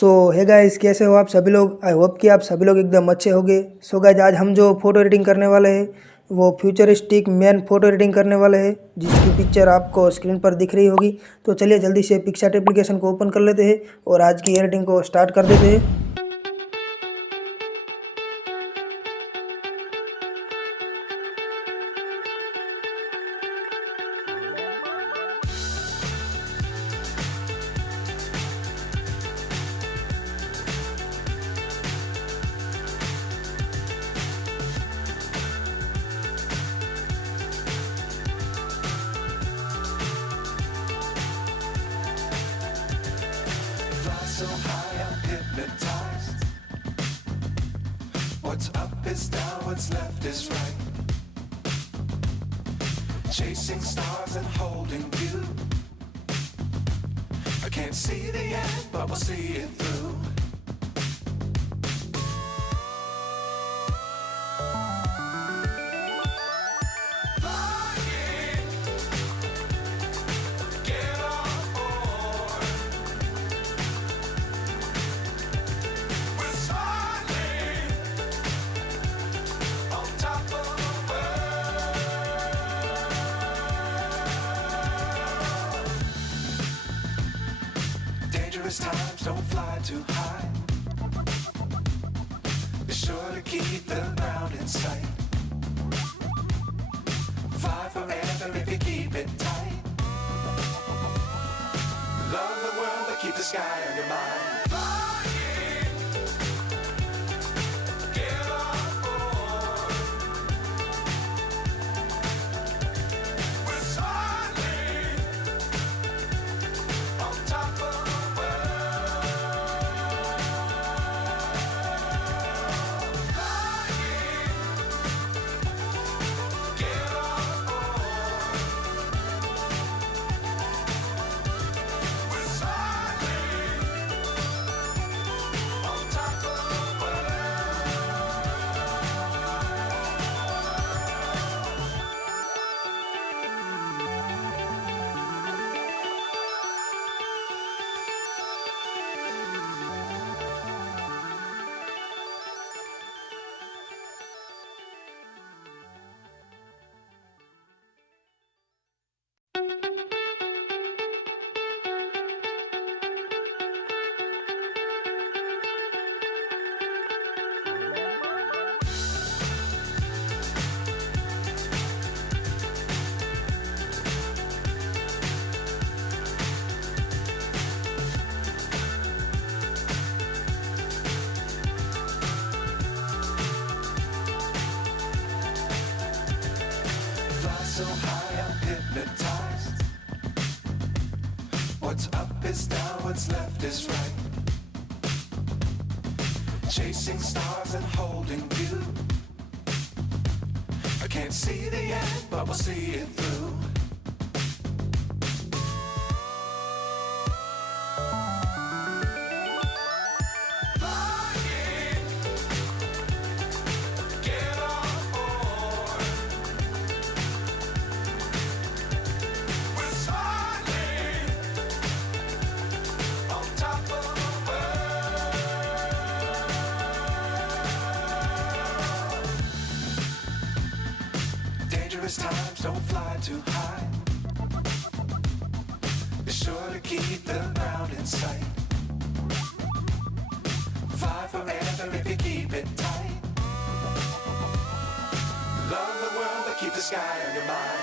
सो hey guys, कैसे हो आप सभी लोग। आई होप कि आप सभी लोग एकदम अच्छे होंगे। सो गाइस, आज हम जो फ़ोटो एडिटिंग करने वाले हैं वो फ्यूचरिस्टिक मैन फ़ोटो एडिटिंग करने वाले हैं, जिसकी पिक्चर आपको स्क्रीन पर दिख रही होगी। तो चलिए जल्दी से पिक्सार्ट एप्लीकेशन को ओपन कर लेते हैं और आज की एडिटिंग को स्टार्ट कर देते हैं। So high, I'm hypnotized. What's up is down, what's left is right. Chasing stars and holding you. I can't see the end, but we'll see it through. Dangerous times, don't fly too high. Be sure to keep the ground in sight. Fly forever if you keep it tight. Love the world, but keep the sky on your mind. So high, I'm hypnotized. What's up is down, what's left is right. Chasing stars and holding you. I can't see the end, but we'll see it through. Dangerous times, don't fly too high. Be sure to keep the ground in sight. Fly forever if you keep it tight. Love the world, but keep the sky on your mind.